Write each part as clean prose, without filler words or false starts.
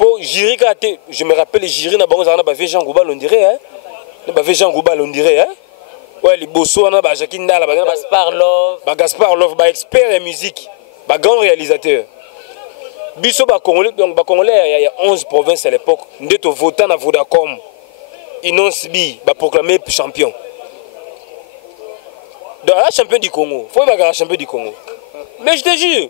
Pour jury, je me rappelle, les jurys, Jean Goubal, on dirait, hein? Jean Goubal, on dirait, hein? Ouais, les Bosso, Jacqueline Dalla, Gaspard Love. Gaspard Love, expert en musique, grand réalisateur. Bisso, Congolais, il y a 11 provinces à l'époque. Nous avons voté à Vodacom. Ils n'ont pas proclamé champion. Donc, la champion du Congo. Il faut pas la champion du Congo. Mais je te jure.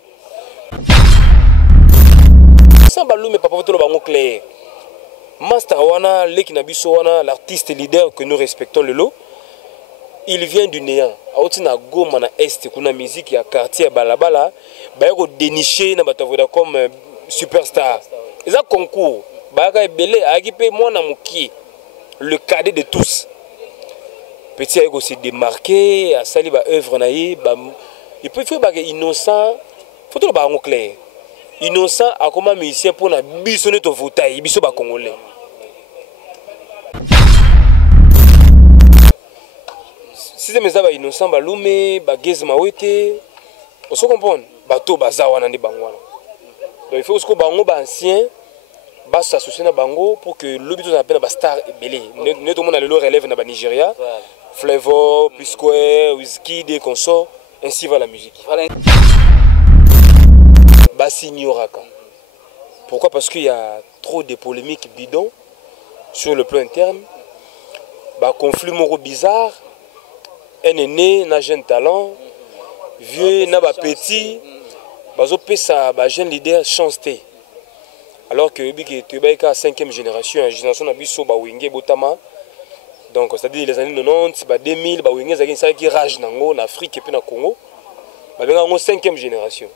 Sans balou, mais pas pour tout le monde clair. Master Wana, l'artiste leader que nous respectons le lot, il vient du néant. Aotina Goma na Est, kuna musique ya quartier Balabala, bayako dénicher na batavoda comme superstar. Ils ont concours. Bayaka belé agipe moi na muki, le cadet de tous. Petit ayako se démarquer, a sali ba œuvre naïe, il peut faire ba innocent, faut tout le ba clair. Innocent a comme musicien pour na bisonner to votaï, biso ba congolais. Si c'est mes amis innocents, balume, bagez mawete, on se comprend. Bateau bazawa nandi bangwana. Donc il faut que bango ancien, bas s'associer na bango pour que l'objet de la star est belé. Nous tout le monde a le relève na Nigeria, Flavor, P-Square, Wizkid et consorts, ainsi va la musique. Bassi Nyoraka. Pourquoi? Parce qu'il y a trop de polémiques bidons sur le plan interne, conflit moraux bizarre. Un aîné, un jeune talent, vieux, un petit, un jeune leader chancé. Alors que tu es la 5e génération, la génération de Wingé Botama, donc c'est-à-dire les années 90, 2000, Wingé qui rage en Afrique et puis en Congo, c'est la 5e génération.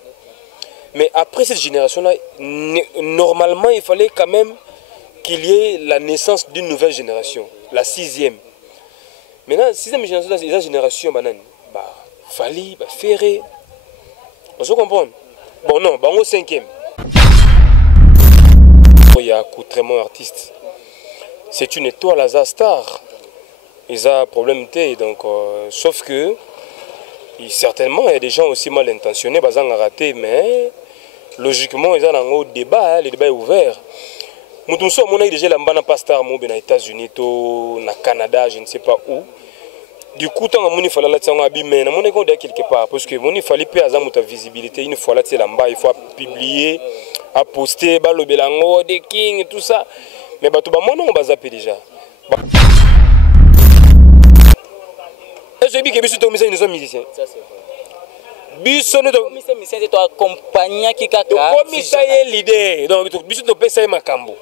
Mais après cette génération-là, normalement, il fallait quand même qu'il y ait la naissance d'une nouvelle génération, la 6e. Maintenant, la 6e génération, c'est la génération banane. Fali, Ferré. On se comprend? Bon, non, au 5e. Il y a Coutrement artiste. C'est une étoile à la star. Ils ont un problème. Donc, sauf que, certainement, il y a des gens aussi mal intentionnés, ils ont raté, mais logiquement, ils ont un débat, le débat est ouvert. Nous on a déjà l'ambana pasteur aux États-Unis, au Canada, je ne sais pas où. Du coup, tant que il fallait la tirer abîmer, on est quelque part parce que il fallait payer à visibilité. Une fois là, il faut publier, à poster, le belango, des kings et tout ça. Mais tout le monde on va zapper déjà. Est-ce que vous êtes musicien? Musicien. Ça c'est vrai. Biso no to musicien c'est toi accompagner qui kaka. To komisa ye leader. Donc biso to pesa ye makambo.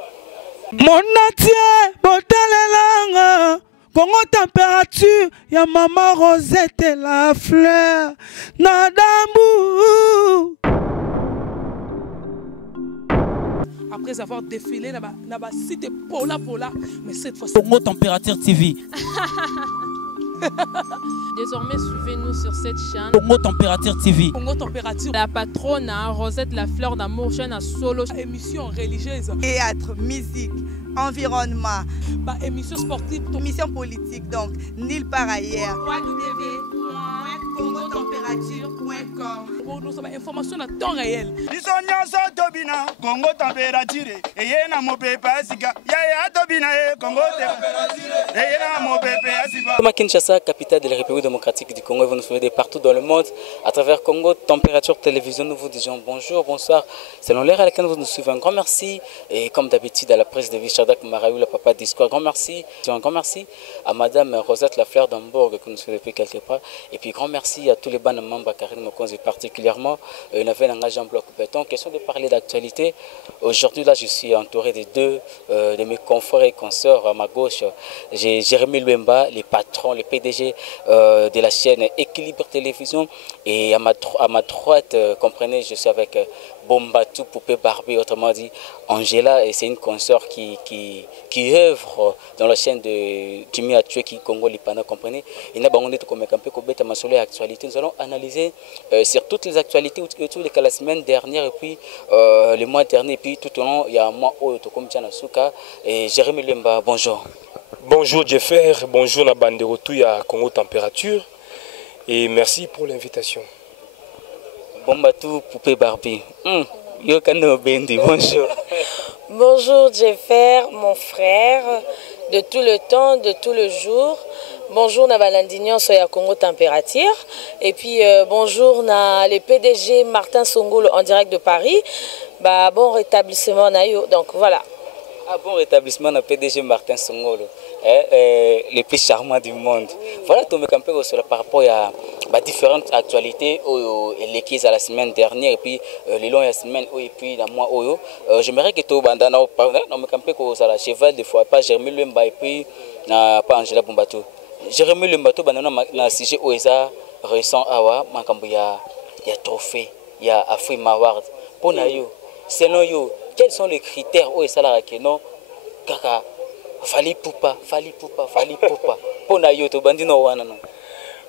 Monatie botalelanga Congo température ya maman Rosette la fleur Nadambu. Après avoir défilé na ba site Pola mais cette fois Congo Température TV. Désormais, suivez-nous sur cette chaîne. Congo Température TV. Congo Température. La patronne, Rosette la fleur d'amour, chaîne à solo. Émission religieuse. Théâtre, musique, environnement. Émission sportive. Émission politique, donc nulle part ailleurs. www.congotempérature.com. Nous avons information à temps réel. Congo Température. Et y a mon pépé Asika. Yaya Tobina Congo Température. Et y a mon pépé Asika. Kinshasa, capitale de la République démocratique du Congo, vous nous suivez de partout dans le monde. À travers Congo Température Télévision, nous vous disons bonjour, bonsoir. Selon l'heure à laquelle vous nous suivez, un grand merci. Et comme d'habitude, à la presse de Vichardak Maraou, le papa Discord, un grand merci à Madame Rosette Lafleur d'Hambourg, que nous suivons depuis quelque part. Et puis, grand merci à tous les bancs membres à Karine Mokonzi, particulièrement. On avait un engagement bloc béton. Question de parler d'actualité. Aujourd'hui, là, je suis entouré de deux de mes confrères et consoeurs. À ma gauche, j'ai Jérémy Luemba, les patrons, le PDG de la chaîne Équilibre Télévision. Et à ma droite, comprenez, je suis avec Bombatou, Poupée Barbie, autrement dit Angela, et c'est une consoeur qui œuvre dans la chaîne de Jimmy Atueki Congo Lipana, comprenez. Et nous allons analyser sur toutes les actualités autour de la semaine dernière et puis le mois dernier, et puis tout au long, il y a un mois où comme Suka et Jérémy Lemba, bonjour. Bonjour Jeffer, bonjour na bande de retour à Congo Température et merci pour l'invitation. Bombatou Poupée Barbie. Yo Kano Bendi, bonjour. Bonjour Jeffer, mon frère, de tout le temps, de tout le jour. Bonjour na Balandignon Soya Congo Température. Et puis bonjour na le PDG Martin Songolo en direct de Paris. Bah, bon rétablissement na yo. Donc voilà. Ah, bon rétablissement na PDG Martin Songolo. Le plus charmant du monde. Voilà, tout me campé par rapport à différentes actualités l'équipe à la semaine dernière et puis les longs la semaine et puis la mois oyo. J'aimerais que tout bandana on me campé à la cheval des fois pas Jérémy Lemba et puis pas Angela Bombato. Jérémy Lemba to bandana na sujet oeza récent awa makambo ya trophée ya Afrima Award. Pour na yo, selon yo, quels sont les critères où ça la que non kaka Fali Poupa.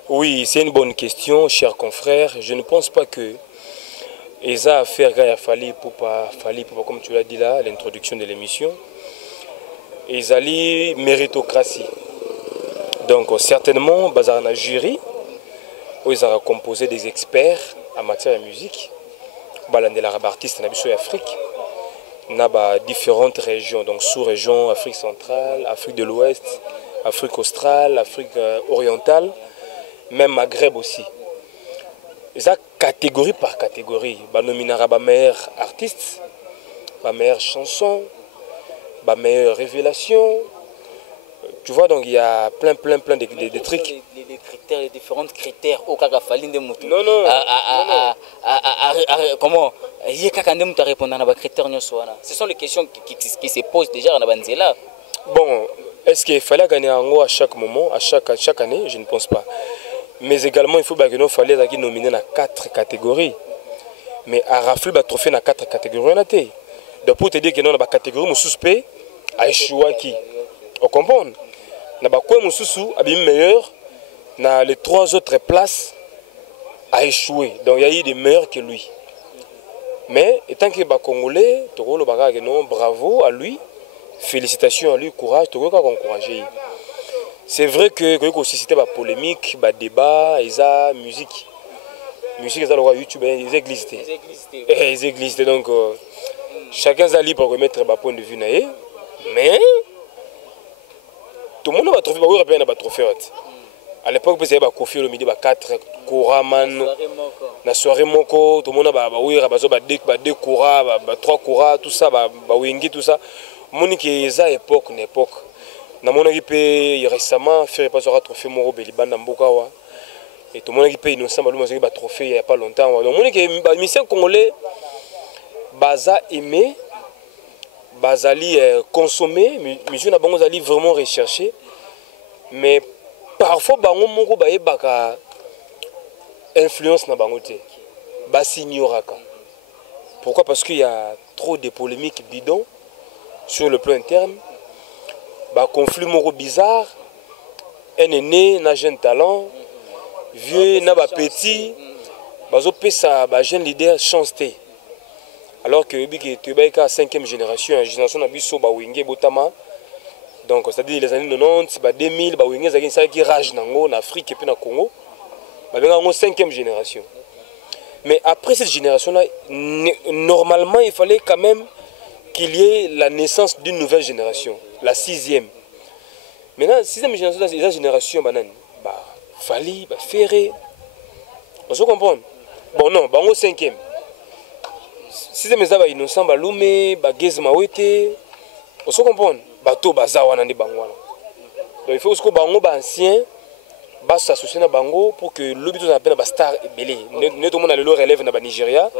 Oui, c'est une bonne question, chers confrères. Je ne pense pas que Eza a fait à Fali Poupa, comme tu l'as dit là, à l'introduction de l'émission. Ezali méritocratie. Donc certainement, bazar un jury où ils ont composé des experts en matière de musique. Balandela artiste en Afrique. Na différentes régions, donc sous-région, Afrique centrale, Afrique de l'Ouest, Afrique australe, Afrique orientale, même Maghreb aussi. Ça catégorie par catégorie. Nominera meilleur artiste, meilleure chanson, meilleure révélation. Tu vois, donc il y a plein de trucs. Les critères, les différents critères au cas de Moutou. Non. Comment ce sont les questions qui se posent déjà dans Banzela. Bon, est-ce qu'il fallait gagner en haut à chaque moment, à chaque année? Je ne pense pas. Mais également, il faut que nous fallait nominer dans 4 catégories. Mais à rafler le trophée dans 4 catégories. Donc pour te dire que nous, dans la catégorie, nous suspect à échouer qui. On comprend? Nous avons meilleur dans les 3 autres places à échouer. Donc il y a eu des meilleurs que lui. Mais étant que les Congolais, bravo à lui, félicitations à lui, courage, encourager. C'est vrai que suscité la polémique, le débat, la musique. Musique, YouTube, ils existent. Ils existent. Donc chacun est libre pour remettre son point de vue. Mais tout le monde a un trophée. À l'époque, il y avait Kofi le midi 4 Kouraman. La soirée moko, tout le monde a 2 Koura, 3 Koura, tout ça, Wingi, tout ça. Monique eza époque na époque. Na mona qui récemment fait pas un trophée Moro Beliban na Mbokawa. Et tout le monde qui paye innocent balou un trophée il y a pas longtemps. Donc monique musicien congolais baza aimé, bazali consommé, musique na bango zali vraiment recherché. Mais parfois bango moko ba yebaka influence na bango te. Ba signoraka. Pourquoi? Parce qu'il y a trop de polémiques bidons sur le plan interne. Conflit moro bizarre. Un aîné, un jeune talent, vieux, un petit, ça jeune leader chance. Alors que tu es la 5e génération, la génération n'a pas de Botama. Donc, c'est-à-dire les années 90, 2000, qui rage en Afrique et puis en Congo. C'est la 5e génération. Mais après cette génération-là, normalement, il fallait quand même qu'il y ait la naissance d'une nouvelle génération, la 6e. Maintenant, la 6e génération, c'est la génération banane. Fali, Ferré. On se comprend? Bon, non, on est 5e. 6e, c'est innocent, Loumé, Gez Mawete. On se comprend? Bato, Bazawana, donc il faut que bango ancien s'associe à bango pour que l'objet de la star est belé. Nous tout le monde a le relève dans le Nigeria.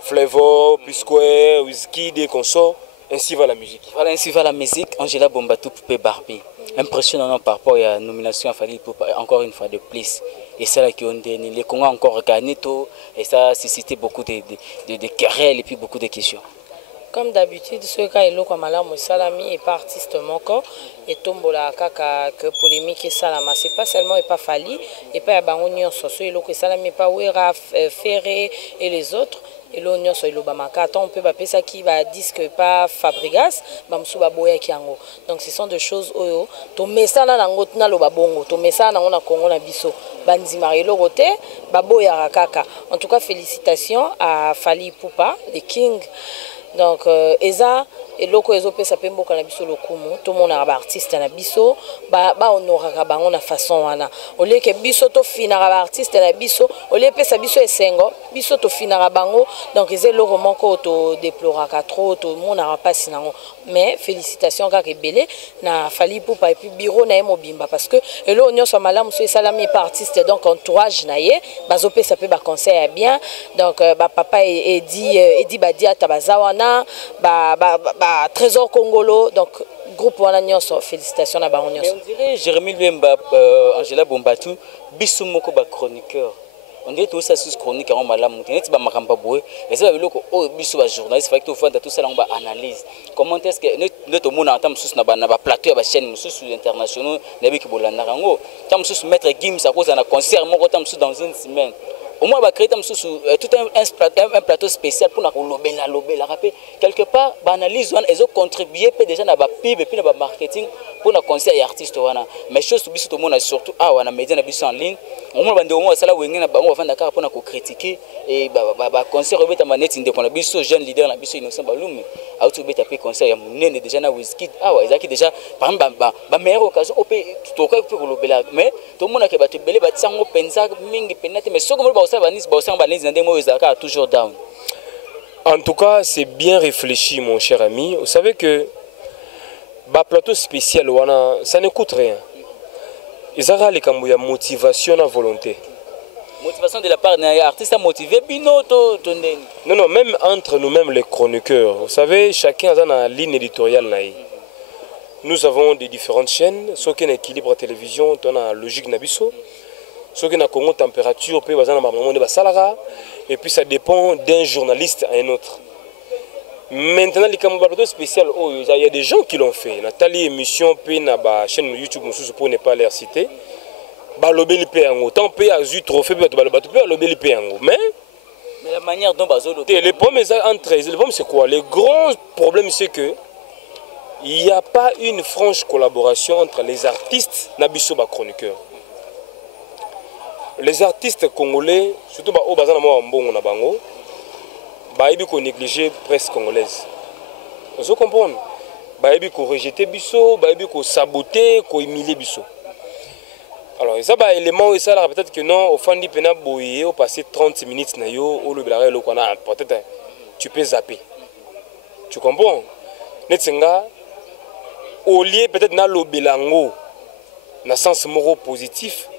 Flavor, Pisquet, Whisky, des consorts, ainsi va la musique. Voilà, ainsi va la musique. Angela Bombato, Poupée Barbie. Impressionnant par rapport à la nomination à Fali Poupa, encore une fois de plus. Et c'est là qu'on donne les Congos encore gagné tout. Et ça a suscité beaucoup de querelles et puis beaucoup de questions. Comme d'habitude, ce cas est là comme Alain Salami et pas artiste moko et tombola kaka que polémique et salama. C'est pas seulement et pas Fali et pas Bangonio Soso et que Salami pas Ouera Ferré et les autres. Et l'onion sur le Bamaka, on peut appeler ça qui va disque pas Fabrigas, Bamsuba Boya Kiango. Donc ce sont des choses où to mesana na ngotna lo babongo, to mesana na Congo na biso, Banzimari lo rote, Baboya Rakaka. En tout cas, félicitations à Fali Poupa, le King donc eza eloko ezopesa pe mboka na biso lokumu tomonaka baartiste na biso bahonoraka bango na façon wana olieke biso tofinaka baartiste na biso olie epesa biso esengo biso tofinaka bango donc eza eloko moko todeploraka trop tomonaka mpasi nango mais félicitation kaka ebele na Fally Ipupa epuis bureau na ye mobimba parce que eloko nyonso malamu so esalami epa artiste donc entourage na ye bazopesa pe baconseil ya bien donc bapapa edi badiata baza wana Trésor Congolo, donc groupe wana nyonso, félicitations na bango nyonso. On dirait Jérémy Luemba, Angela Bombatou, biso moko ba chroniqueur. On dirait tout ça sous chronique en malamu. Net ba makamba boye. Et ça le ko o biso ba journaliste fait que tout tout ça ba analyse. Comment est-ce que net au monde entend sous na ba plateau ba chaîne sous internationaux na bi ki bolanda rango. Tam sous mettre Gims à cause d'un concert moko tam sous dans une semaine. Au moins, on va créer tout un plateau spécial pour nous rappeler. Quelque part, l'analyse, ils ont contribué déjà à la PIB et à marketing pour nos concerts et artistes. Mais chose tout le monde, surtout à la média en ligne, au moins, on va pour nous critiquer et concert indépendant, jeune leader, innocent Baloum, à tout le concert, il y a déjà un whisky. Ils déjà, par exemple, la meilleure occasion, mais tout le monde a battu belé, battu pensa, mingi penate, mais ce que toujours down. En tout cas, c'est bien réfléchi, mon cher ami. Vous savez que le plateau spécial, ça ne coûte rien. Ils ont la motivation et la volonté. Motivation de la part d'un artiste motivé, non, même entre nous-mêmes, les chroniqueurs. Vous savez, chacun a une ligne éditoriale. Nous avons des différentes chaînes. Ceux qui ont un équilibre à télévision, on a logique Nabiso. Ceux qui ont une température, et puis ça dépend d'un journaliste à un autre. Maintenant, les camarades spécial, il y a des gens qui l'ont fait. Nathalie émission, puis na ba chaîne YouTube, pour ne pas les citer. Tant à eu trophée, mais la manière dont le problème c'est quoi? Le gros problème c'est que il n'y a pas une franche collaboration entre les artistes et les chroniqueurs. Les artistes congolais, surtout au Bazana Mbongo na bango, ils ont négligé presse congolaise. Vous comprenez? Ils ont rejeté biso, ils ont saboté, ils ont humilié biso. Alors, ça va élément et ça peut-être que non, au fond du pena boyé, au passé 30 minutes na yo, au le blare le kona, peut-être tu peux zapper. Tu comprends? Netsenga, au lieu peut-être na lo belango, na sens moro positif.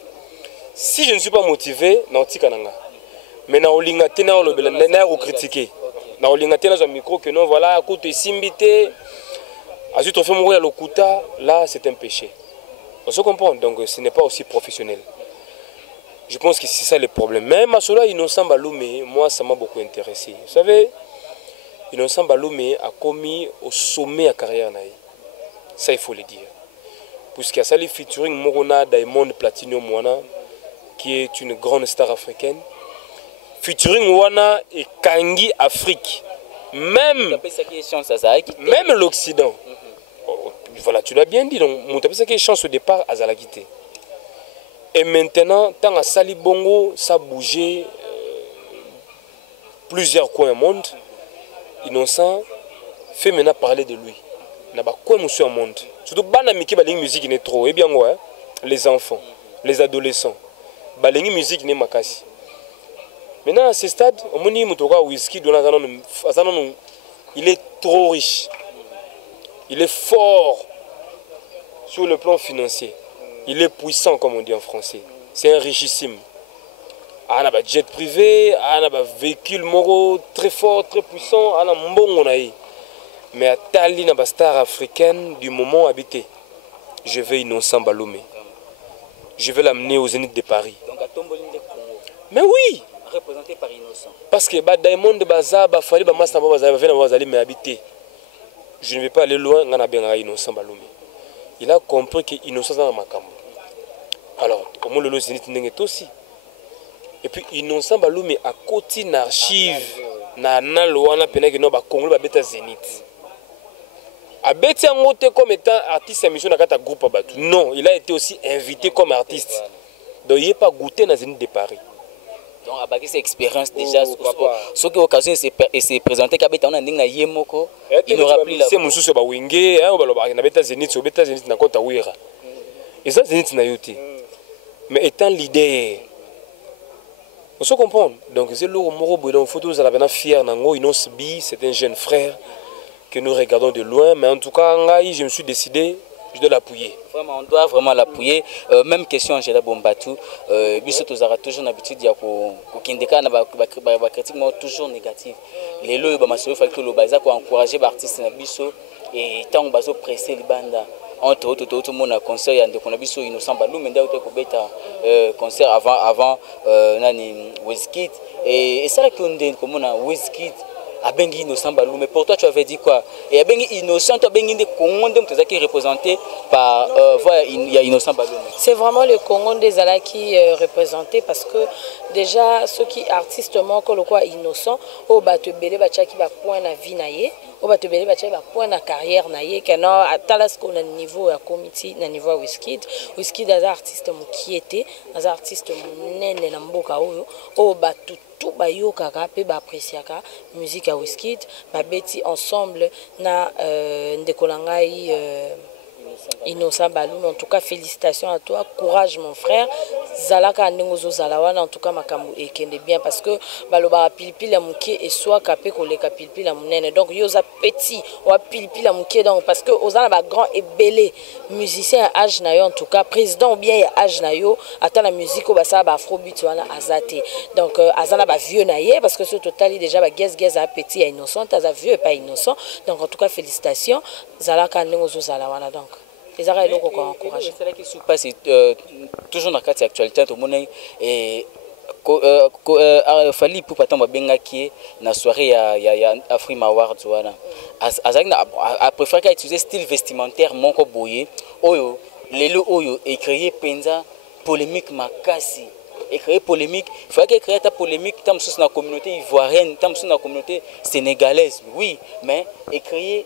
Si je ne suis pas motivé, mais na olinga tena lo belango, na o critiquer. Na olinga tena zo micro que non voilà, écoute simbité, azu trophée mourir le kuta, là c'est un péché. On se comprend, donc ce n'est pas aussi professionnel. Je pense que c'est ça le problème. Même à cela, Innocent Baloumé, moi ça m'a beaucoup intéressé. Vous savez, Innocent Baloumé a commis au sommet de la carrière. Ça, il faut le dire. Puisqu'il y a ça, le featuring Morona Diamond Platinum Wana, qui est une grande star africaine. Featuring Wana et Kangi Afrique. Même l'Occident. Voilà, tu l'as bien dit. Donc, mon tapis, c'est qu'il y a chance au départ à Zalagité. Et maintenant, tant à Sali Bongo, ça a bougé plusieurs coins du monde. Innocent fait maintenant parler de lui. Il n'y a pas quoi monsieur au monde. Surtout, la musique n'est trop. Eh bien, ouais, les enfants, les adolescents. La musique n'est pas cassée. Maintenant, à ce stade, whisky, il est trop riche. Il est fort sur le plan financier. Il est puissant, comme on dit en français. C'est un richissime. Il a un jet privé, il a un véhicule moraux très fort, très puissant. Il a un bon. Mais à Tali, il a une star africaine du moment habité. Je vais Innocent Baloumé. Je vais l'amener au Zénith de Paris. Donc à Tombolin de Congo. Mais oui. Représenté par Innocent. Parce que Diamond de Baza, Fally, Master Baza, mais habité. Je ne vais pas aller loin, Innocent Baloumé. Il a compris qu'Innocent est dans ma cambre. Alors, comment le Zénith n'est aussi. Et puis, Innocent Baloumé a côté une archive, na loana penaki no ba Congo ba beta Zénith. A beti angote comme étant artiste émission na kata groupe Abatu. Non, il a été aussi invité comme artiste. Donc, il n'est pas goûté dans Zénith de Paris. donc avec cette expérience déjà ce qui occasion se présenter kabeta on a ndinga yemoko il n'aura plus la c'est mon souci ba wenge hein ba na beta zenit na kota wira et ça zenit na yote mais étant leader on se comprend donc c'est le moro donc photos à la bena fier nango Inos Bi c'est un jeune frère que nous regardons de loin mais en tout cas je me suis décidé je dois l'appuyer. Vraiment, on doit vraiment l'appuyer. Même question, Angela Bombatu. Biso tozara toujours l'habitude de kindeka na ba critique toujours négative. Les lois ba maso faut que le baza ko encourager ba artiste na biso et tant bazo presser libanda. Entre autres tout le monde a concert ya ndeko na biso Innocent Balou menda uto ko beta concert avant nani Wizkid et ça que on comme na Wizkid Abengi Innocent Balou, mais pour toi tu avais dit quoi? Et Abengi Innocent, tu as Bengi Congo qui est représenté par il y a Innocent Balou. C'est vraiment le Congo des Ala qui est représenté parce que déjà ceux qui artistement que le quoi innocent au batu belé bacha qui va point na vie naie au batu belé bacha va point na carrière naie que non à talas qu'on a niveau à comité na niveau Wizkid des artistes qui était des artistes nene na mboka au batu tout bayoka pe ba appréciaka musique à Wizkid ba beti ensemble na ndekolangai Innocent Balou. En tout cas félicitations à toi, courage mon frère. Zalaka Nengozo Zalawana en tout cas makamu ekende bien parce que baloba pilipili la muke et soit capé ko le pilipili la munene donc yoza petit ou pilipili la muke donc parce que ozana ba grand et belé musicien âge na yo en tout cas président ou bien âge na yo ata la musique ba ça ba afrobeat wana azate donc azana ba vieux na ye parce que ce total déjà ba gez a petit et innocent aza vieux et pas innocent donc en tout cas félicitations Zalaka Nengozo Zalawana donc les arrêts locaux qu'on encourage. C'est là qui se passe toujours dans la carte actualité tout le monde et fali pour pas tomber benga qui na soirée ya Afrima Awards wana a préféré utiliser style vestimentaire moko boyé oyo lelo oyo et créer penza polémique makasi et créer polémique il faut que créer ta polémique tam sous na communauté ivoirienne tam sous na communauté sénégalaise oui mais et créer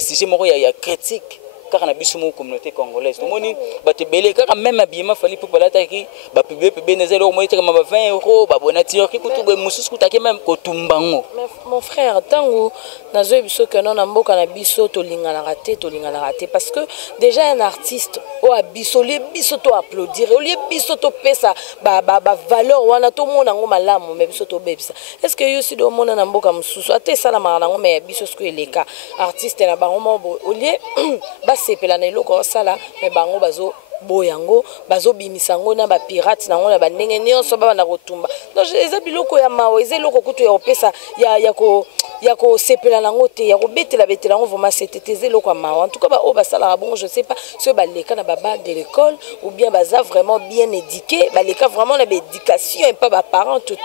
sujet moko ya critique car on a besoin de communauté congolaise. Tout le monde bat belé car même habillement fallait pour parler taki ba publier nezelo au moins comme 20 €, ba bonature qui coûte mususu kutake même kotumbango. Mon frère tango nazo biso que non mboka na biso to lingana raté parce que déjà un artiste o abiso les biso to applaudir o les biso to pesa ba valeur wana to mona ngo malamu mais biso to bebisa. Est-ce que yo si do mona na mboka mususu ate sala mara ngo mais biso ce que les cas artiste na bango mo au lieu sepela na eloko sala me bango bazo boyango bazo bimisango na ba pirate nango na ba ndenge nyonso ba na kotumba donc eza biloko ya mawe eza eloko kutu ya opesa ya ko sepela nango te ya ko betela ngo vraiment c'était eloko ya mawe en tout cas ba o basala bon je sais pas ceux ba leka na baba de l'école ou bien baza vraiment bien éduqué ba leka vraiment na éducation et pas ba parents tout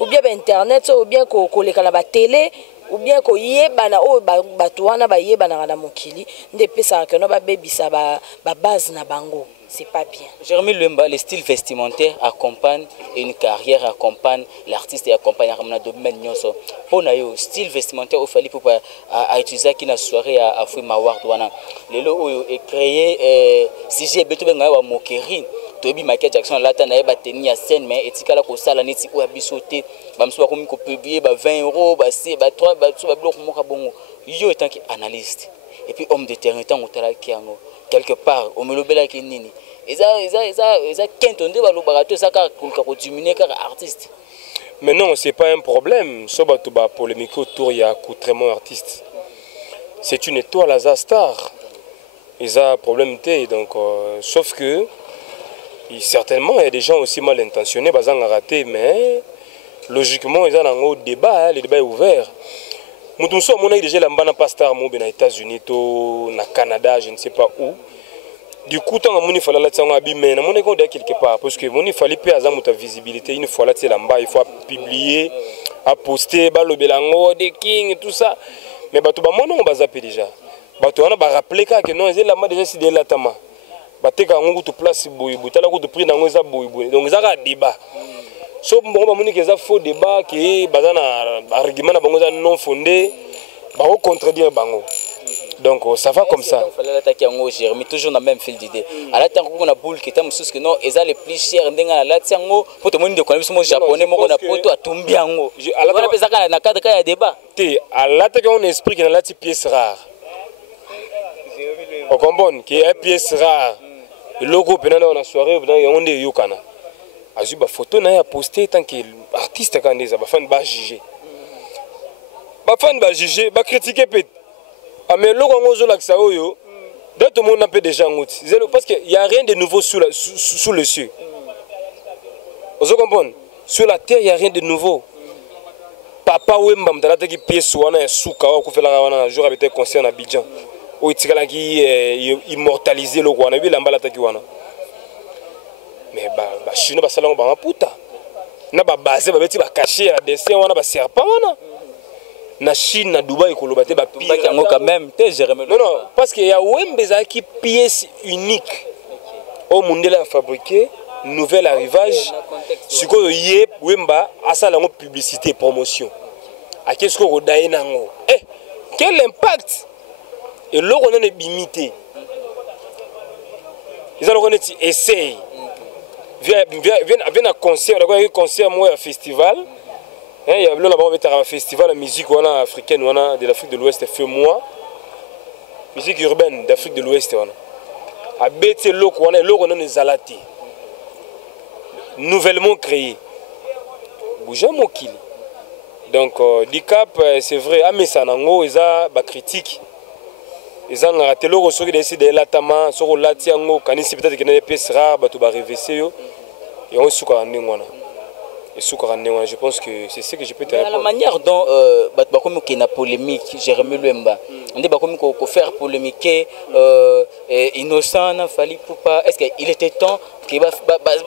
ou bien ba internet ou bien ko leka na ba télé ou bien ko yebana o bato wana ba yebana na mokili nde pesa que no ba bebisa ba base na bango c'est pas bien. Jérémy Lemba, le style vestimentaire accompagne une carrière, accompagne l'artiste et accompagne un domaine nyonso. Pour nayo style vestimentaire au fallait pour à utiliser qui na soirée à Afrima Awards wana. Lelo oyo est créé si j'ai beto benga wa moquerie. Tobi Michael Jackson là ta na ba tenir scène mais etikala ko sala neti o abisoté ba mso ko mi ko publier ba 20 € ba 6 ba 3 ba so ba bloc moka bongo. Yo étant qui analyste et puis homme de terrain tant otala kiango quelque part au melobela ki nini. Eza kentonde ba lo barato ça ka ko diminuer car artiste. Mais non, c'est pas un problème. So ba to ba polémique autour ya accoutrement artiste. C'est une étoile à star. Ils a problème té donc sauf que certainement il y a des gens aussi mal intentionnés bazanga raté mais logiquement ils ont un débat le débat est ouvert. Mutumso mon a déjà lambana pasteur mo ben aux États-Unis to na Canada je ne sais pas où. Du coup tant moni fallait la tsanga abimé na moni ko de quelque part parce que moni fallait pe azamu ta visibilité une fois là c'est lamba il faut publier à poster ba lobelango de king et tout ça mais bato ba mono ba zapper déjà bato on a ba rappeler que non c'est lamba déjà c'est de la tama bateka ngo to place boy butala ko to prix nango za boy donc ça ka débat so bon ba moni que ça faux débat que bazana argument na bango za non fondé ba ko contredire bango Donc ça va comme ça. Il fallait l'attaquer en haut, Jérémy, toujours dans le même fil d'idée. À la temps qu'on a boule qui était que non, ils ont les plus chers, à la tiango, pour tout le monde de connaître mon japonais, mon poto à tomber en haut. Alors, on a besoin d'un cadre, il y a débat. À l'attaque, on esprit qu'il y a une pièce rare. On comprend qu'il y a une pièce rare. Le logo, pendant la soirée, on est yokana. A vu ma photo, on a posté tant que l'artiste a des fan va juger. Ma fan va juger, va critiquer peut-être. Ah mais logo on joue là que ça yo. Tout le monde a peu déjà en route. Parce qu'il n'y a rien de nouveau sous le ciel. Vous comprenez? Sur la terre, il n'y a rien de nouveau. Papa Wemba, il y a des pièces qui sont fait la jour avec un concert à Abidjan. Où il a immortalisé le roi. Mais les Chinois sont en puta. Ils sont basés, ils sont cachés, ils sont dessin, ils sont serpents. Na Chine, na Dubaï, ils sont quand même. Non, non, parce qu'il y a une pièce unique. Au monde a fabriqué, nouvel arrivage. Ce que y Wemba a ça la publicité promotion. À qu'est-ce qu'on a dit nango? Quel impact? Et là on a imité. Ils ont essayé. Viens à concert, on a un concert moi à festival. Il y a un festival de musique africaine de l'Afrique de l'Ouest fait moi. Musique urbaine d'Afrique de l'Ouest. À Bete Loko, on a des Zalati. Nouvellement créé. Bouja Mokili. Donc, DICAP, c'est vrai, à Messanango, ils ont des critiques. Ils ont raté le ressort de décider l'atama, sur l'atiango, quand ils peut-être qu'il y a des pièces rares, ils ont réveillé. Et on se je pense que c'est ce que je peux te répondre. La manière dont il y a polémique, Jérémy Luemba, on dit qu'il faire polémique, innocent, est-ce qu'il était temps qu'il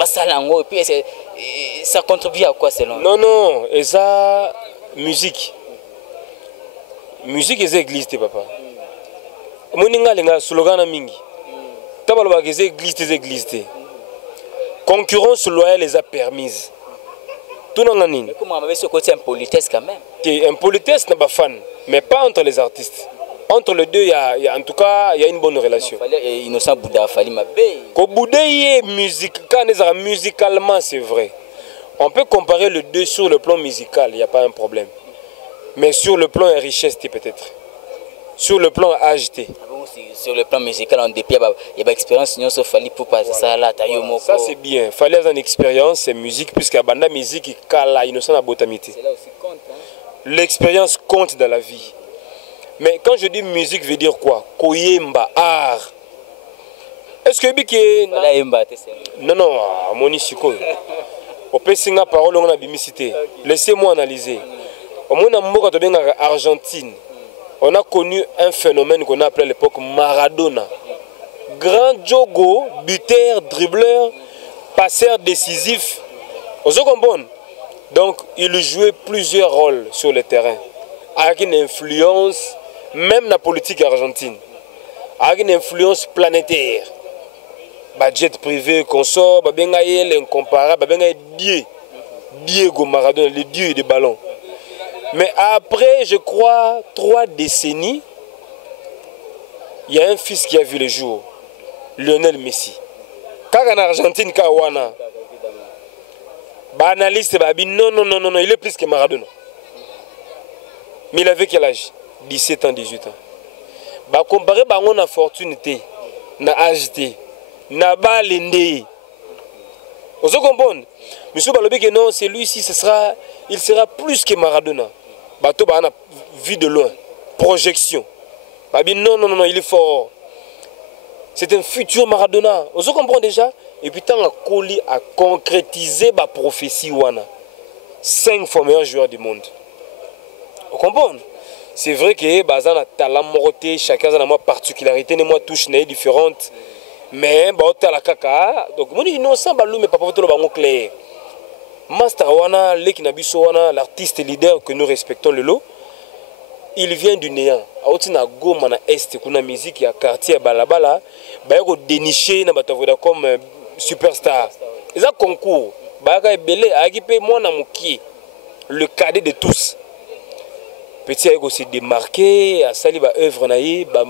ça et puis ça contribue à quoi selon? Non, non, et ça, musique. Musique, c'est église, papa. Moninga lenga slogan mingi. Tabaloba que c'est église. Concurrence loyale les a permises. Tout le monde. Mais comment on avait ce côté impolitesse quand même? Impolitesse n'est pas fan, mais pas entre les artistes. Entre les deux, il y a en tout cas il y a une bonne relation. Innocent Bouddha, Fali Mabé. Ko Bouddha est musicalement c'est vrai. On peut comparer les deux sur le plan musical, il n'y a pas un problème. Mais sur le plan richesse peut-être. Sur le plan AGT. Sur le plan musical, en dépit, il y a une expérience, il fallait pour passer ça là. Ça c'est bien. Il fallait avoir une expérience, c'est musique, puisque la musique est kala, innocent à botamité. C'est là aussi compte. L'expérience compte dans la vie. Mais quand je dis musique, veut dire quoi? Koyemba, art. Est-ce que non, non, mon isiko. On peut signer la parole, on a bimicité. Laissez-moi analyser. Au moins, en Argentine, on a connu un phénomène qu'on a appelé à l'époque Maradona. Grand jogo, buteur, dribbleur, passeur décisif. Vous comprenez? Donc, il jouait plusieurs rôles sur le terrain. Avec une influence, même la politique argentine. Avec une influence planétaire. Jet privé, consort, incomparable, Diego Maradona, le dieu des ballons. Mais après, je crois, 3 décennies, il y a un fils qui a vu le jour, Lionel Messi. Quand en Argentine, Kawana, analyste, non, il est plus que Maradona. Mais il avait quel âge? 17 ans, 18 ans. Comparé à la fortune, na AGT, na balende. Vous comprenez? Monsieur Balobi que non, c'est lui-ci, il sera plus que Maradona. Bato a vu de loin, projection. Non, il est fort. C'est un futur Maradona. Vous comprenez déjà? Et puis tant à concrétiser la prophétie wana. 5 fois meilleur joueur du monde. Vous comprenez? C'est vrai que bazan a talent moroté, chacun a une particularité, une touche différente. Mais la kaka, donc mon innocent balou mais pas pour tout le bango clair. Master wana, lekinabiso wana, l'artiste leader que nous respectons le lot, il vient du néant. Aotina goma na est kuna musique ya quartier balabala, ba yako dénicher na batavoda comme superstar. Ils ont concours, ba yaka belé akipe mwana mukie, le cadet de tous. petit a aussi démarqué à sali ba œuvre na ye ba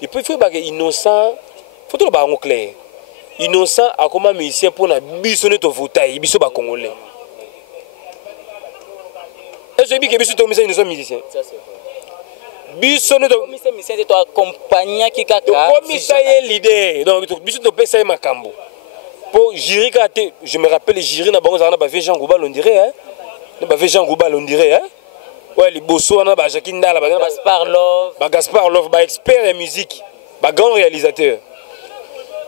il faut ba innocent faut tout ba clair innocent a comme musicien pour na biso ne to votaï biso ba congolais est-ce que biso to musicien ça c'est vrai biso ne to musicien to accompagner qui kaka comme ça y est l'idée donc biso to pesa makambo pour jury kate je me rappelle jury na bango za na ba Jean Goubal on dirait hein ba Jean Goubal on dirait hein. Ouais, les bosso, on a Jacques Ndala, Gaspard Love, Gaspard Love, expert en musique, grand réalisateur.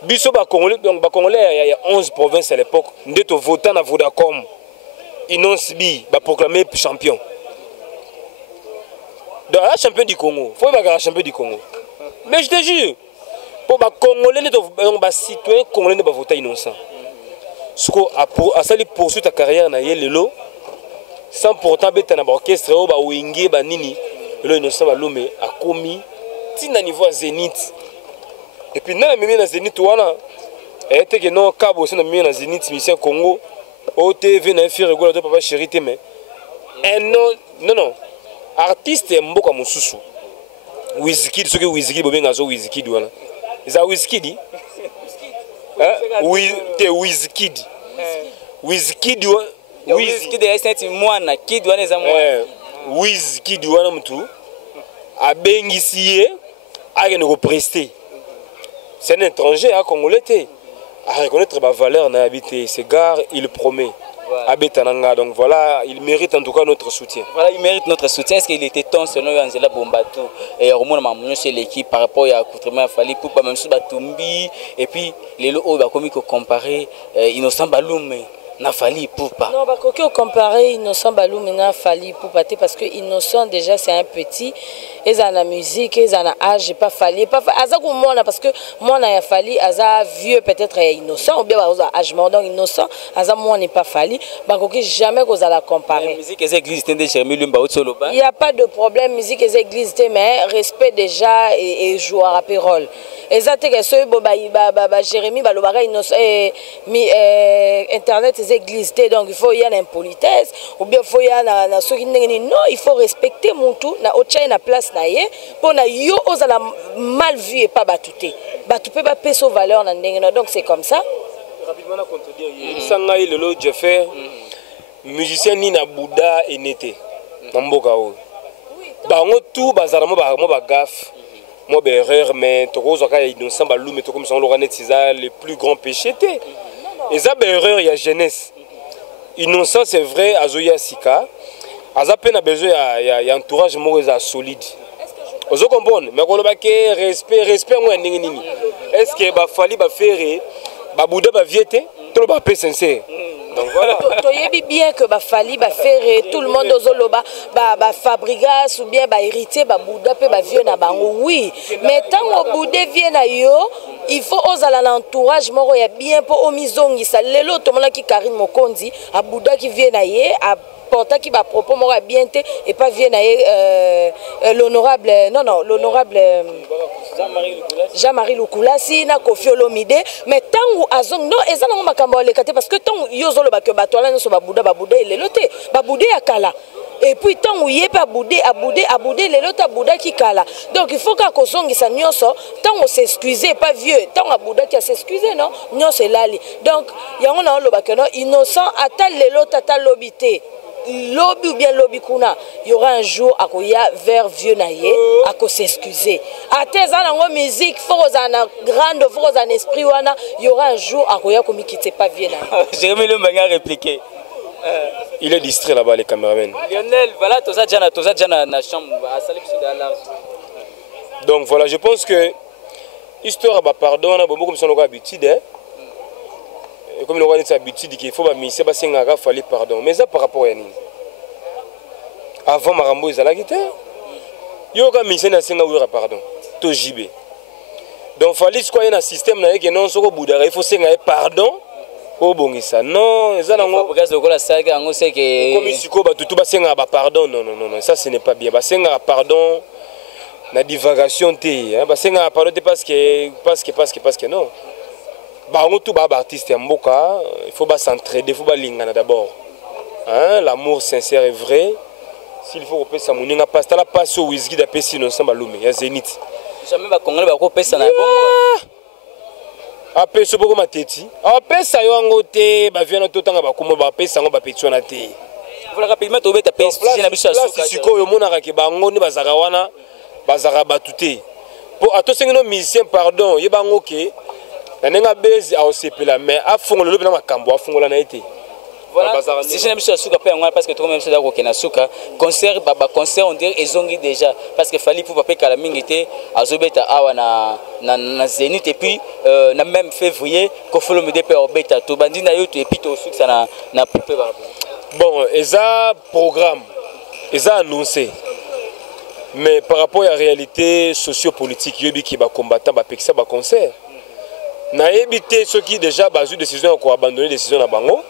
Bisso Congolais, donc Congolais, il y a 11 provinces à l'époque. Nous avons voté à Vodacom. Inonce Bi, proclamé champion. Donc, la champion du Congo, il faut être champion du Congo. Mais je te jure, pour les Congolais, les citoyens congolais ne pas voter innocent. Ce qu'on a poursuivi ta carrière, sans pourtant être dans l'orchestre ou ba wenge ba nini le innocent ba lomé a commis tina niveau Zénith et puis na mimi na Zénith wana était que non cabo c'est na mimi na Zénith mission Congo au TV na fi rigolo de papa charité mais non artiste mboka mususu Wizkid ce que Wizkid bobenga zo Wizkid wana za Wizkid oui te Wizkid Wizkid est mwana kid wana za mwana Wizkid wana mtu abengisi ye akene ko prester c'est un étranger à congolais à reconnaître ma valeur na habité ce gars il promet abetananga donc voilà il mérite en tout cas notre soutien. Voilà, il mérite notre soutien. Est-ce qu'il était temps selon Angela Bombato et Romain Mamounio chez l'équipe par rapport à Koutrema Fali pour pas même sur Batumbi et puis les lots bah comme il comparer Innocent Baloum n'a fallu pour pas. Non, bah quand on compare Innocent Baloum n'a fallu pour pas parce que Innocent déjà c'est un petit, ils ont la musique, ils ont l'âge, pas fallu, pas aza comme moi parce que moi n'a fallu aza vieux peut-être innocent ou bien aza âge mort donc innocent, aza moi n'est pas fallu, bah quand jamais qu'on a la comparer. La musique et église t'es déjà mis l'umba au solo bas. Il y a pas de problème musique et église mais respect déjà et joueur à pérole. Exactement que ce bah Jérémy Balobaga innocent internet églises donc il faut y aller en politesse ou bien il faut y aller na ceux qui non il faut respecter mon tout na ocha na place na ye pour na yo osala mal vu et pas batuté batupe ba peso valeur na ndenge donc c'est comme ça rapidement na contredire il sanga le lot je fais musicien ni na Bouddha et Nété na mboka o bango tout bazara mo ba gaffe mo ba erreur mais tokozo ka innocent ba lume to comme ça on l'aura netiza les plus grands péchés et ça erreur il y a jeunesse innocent c'est vrai azoya sika aza peine a besoin il y a entourage mo solide ozo comprendre mais ko loba ke respect moi ndenge nini est-ce que ba fali ba faire ba Bouddha ba viété to ba pe sincère donc voilà toyebi bien que ba fali ba faire tout le monde ozoloba ba Fabrigas ou bien ba héritier ba Bouddha pe ba vieux na bango oui mais tant au Bouddha vient na yo il faut osala l'entourage moko ya bien pour omizongisa lelo tomona ki Karine Mokondi a Bouddha qui vient na ye a porta qui va propos moko bien te et pas vient na ye l'honorable l'honorable Jean-Marie Lukulasi na Kofi Olomide mais tangu azong non ezana makambo lekate parce que tangu yozolo ba que batwala no so ba Bouddha lelo te ba Bouddha ya kala et puis tangu yepe aboudé lelo ta Bouddha qui kala donc il faut qu'à kozongisa nyonso tangu s'excuser pas vieux tangu Bouddha qui s'excuser non nyonso lali donc yango na loba que non innocent ata lelo tata lobité lobby ou bien lobby kuna il y aura un jour à koya vers vieux naïe à ko s'excuser ateza nango musique forozana grande forozana esprit wana il y aura un jour à koya komi quitter pas vieux naïe Jérémy le manga répliqué il est distrait là-bas les caméramans Lionel voilà toza jana na chambre à salir sur de la donc voilà je pense que histoire bah pardon na bombo comme ça on a habitude hein et comme on a habitude qu'il faut ba misser ba senga fallait pardon mais ça par rapport à nini avant marambo ezala kité yo ka misser na senga wira pardon to jibé donc fallait quoi un système na que non soko Bouddha il faut senga pardon au bongisa non ezala ngo parce que la saga ngo c'est que comme siko ba tout ba senga ba pardon non ça ce n'est pas bien ba senga pardon na divagation té hein ba senga pardon parce que non bah on tout ba artiste en mboka il faut pas s'entraider il faut pas lingana d'abord hein l'amour sincère est vrai s'il faut repesa moninga passe tala passe au whisky da pesi no samba lume ya Zénith jamais ba congolais ba ko pesa na bon apesa boko mateti apesa yo ngote ba viana totanga ba kuma ba pesa ngo ba petio na te voilà rapidement to beta pesa na biso asuka siko yo mona ka ke bango ni bazaka wana bazaka batute po atosengino musicien pardon ye bango ke na nenga bezi a osepela mais afungola lobi na makambo afungola na été. Voilà, si je n'aime pas Souka, parce que tout le monde sait que Souka, concert, concert, on dirait ils ont déjà. Parce qu'il fallait pour paper Kalaming était à Zobeta Awa na Zénith et puis na même février, qu'on fait le MDP au Beta, tout bandit na yout et puis tout ce que ça n'a plus peu. Bon, ils ont programme, ils ont annoncé. Mais par rapport à la réalité sociopolitique, il y a qui va combattre, va pexer, va concert. Na évité ceux qui déjà basé décision pour abandonner décision à Bango.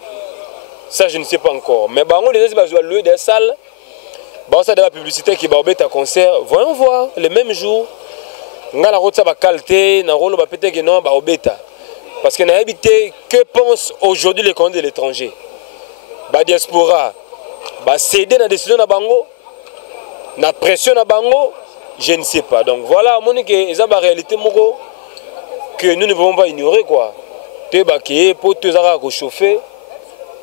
Ça, je ne sais pas encore. Mais on les a loué des salles. Ça de la publicité qui va au concert. Voyons voir le même jour. On a la route va qualité, na rôle va péter que non ba obeta. Parce que na habité que pensent aujourd'hui les Congolais de l'étranger. Ba diaspora, ba céder na décision na bango, na pression na bango, je ne sais pas. Donc voilà, mon que ça ba réalité moko que nous ne pouvons pas ignorer quoi. Te ba ke pour te zara ko chauffer.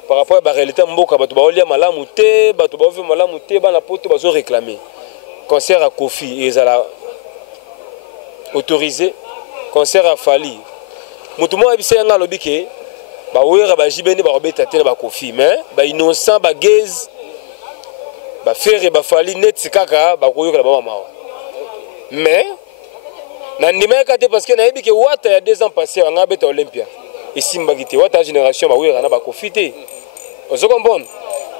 Par rapport à la réalité, mboka bato ba olia malamu te, bato ba ofi malamu te, ba na poto bazo réclamer. Concert à Kofi et Zala autorisé, concert à Fali. Mutumo abise nga lobike, ba wera ba jibeni ba obeta te ba Kofi, mais ba innocent ba gaze ba faire ba Fali net kaka ba koyoka ba mama. Mais na ndima ka te parce que na yebike wata ya 2 ans passé nga beta Olympia. Ici mbagité wata génération ba wera na ba Kofi te. On se comprend.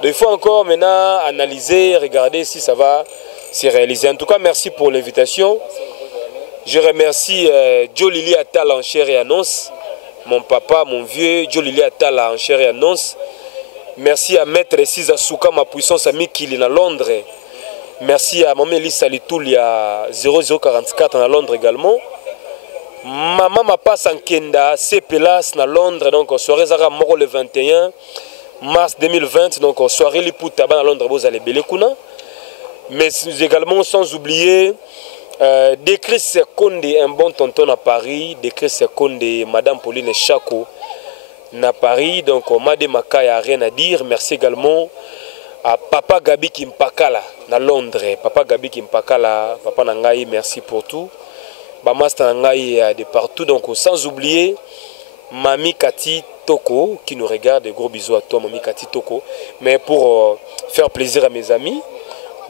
Il faut encore maintenant analyser, regarder si ça va se réaliser. En tout cas, merci pour l'invitation. Je remercie Joe Lili Attal en chair et annonce. Mon papa, mon vieux, Joe Lili Attal en chair et annonce. Merci à Maître Siza Souka, ma puissance amie qui est à Londres. Merci à Maman Elisa Litoul, il y a 0044 à Londres également. Maman m'a pas en Kenda, c'est Pelas à Londres, donc on serait Moro le 21. Mars 2020, donc soirée Liputa à Londres, vous allez Belekuna. Mais également, sans oublier, Décris Seconde, un bon tonton à Paris, Décris Seconde, Madame Pauline Chako à Paris. Donc, Made Maka, il n'y a rien à dire. Merci également à Papa Gabi Kimpakala à Londres. Papa Gabi Kimpakala, Papa Nangaï, merci pour tout. Bamasta Nangaï de partout. Donc, sans oublier, Mami Kati Toko qui nous regarde, gros bisous à toi Mami Kati Toko. Mais pour faire plaisir à mes amis,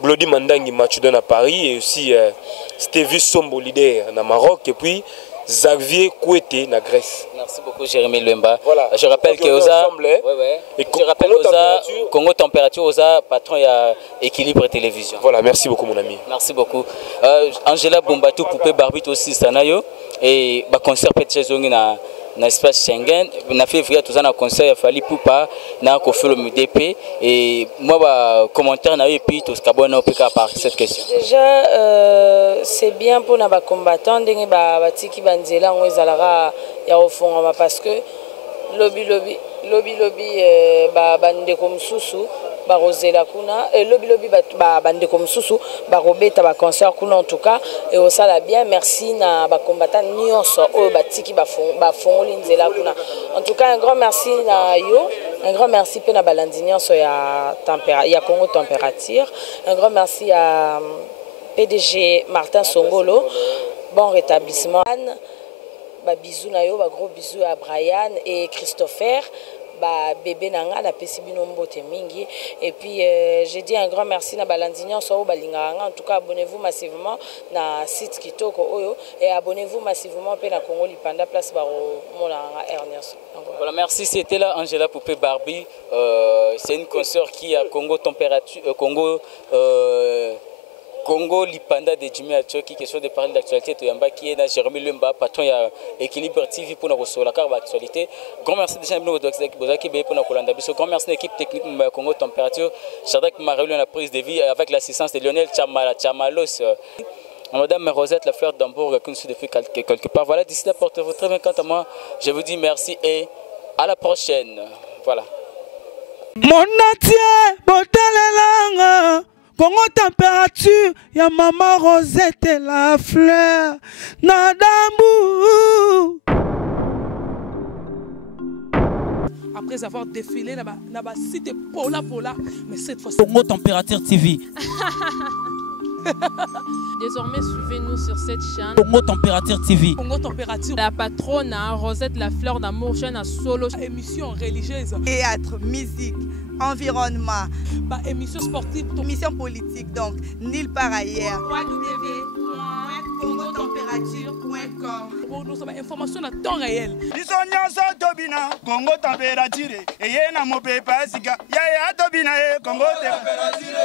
Glody Mandangi Machudon à Paris et aussi Stevie Sombo leader na Maroc et puis Xavier Kouete na Grèce. Merci beaucoup Jérémy Lemba. Voilà. Je rappelle que Oza et je rappelle Congo Température Oza patron il y a Équilibre Télévision. Voilà, merci beaucoup mon ami. Merci beaucoup. Angela Bombatou Poupée Barbite aussi Sanayo et ba concert Petit Zongi na espace Schengen na février tout ça na concert il fallait pour pas na ko fait le MDP et moi ba commentaire na et puis tout ce qu'on peut par cette question. Déjà c'est bien pour na ba combattant ndenge ba batiki banzela ngo ezalara ya ofongama parce que lobby ba bande comme susu ba rosela kuna et lobby ba bande comme susu ba robeta ba concert kuna en tout cas et au sala bien merci na ba combattant nyonso o batiki ba fongoli nzela kuna en tout cas un grand merci na yo un grand merci pe na balandi nyonso ya Congo Température un grand merci à PDG Martin Songolo bon rétablissement ba bisous na yo ba gros bisous à Brian et Christopher ba bébé nanga la pesibino mbote mingi et puis j'ai dit un grand merci na balandinyo so balinganga en tout cas abonnez-vous massivement na site kitoko oyo et abonnez-vous massivement pe na Congo Lipanda place baro monanga Ernest. Voilà, merci, c'était là Angela Poupée Barbie, c'est une consoeur qui a Congo Température Congo Lipanda de Jimmy Atchoki, question de parler d'actualité, qui est là, Jérémy Lemba, patron de Équilibre TV pour nous sur la carte d'actualité. Grand merci déjà pour nous grand merci à l'équipe technique de Congo Température, Shadak Marélion la prise de vie avec l'assistance de Lionel Chamalos. Madame Rosette, la fleur d'Hambourg, que nous sommes depuis quelque part. Voilà, d'ici là, portez-vous très bien. Quant à moi, je vous dis merci et à la prochaine. Voilà. Monatie, botalelanga. Congo température, ya maman Rosette et la fleur. Nadambu. Après avoir défilé dans site Pola, mais cette fois Congo Température TV. Désormais, suivez-nous sur cette chaîne. Congo Température TV. Congo Température. La patronne Rosette la fleur d'amour, chaîne à solo. Émission religieuse. Théâtre, musique, environnement. Émission sportive. Émission politique, donc nulle part ailleurs. www.congotempérature.com. Pour nous, information à temps réel. Congo température. Et y a mon pépé, Congo température.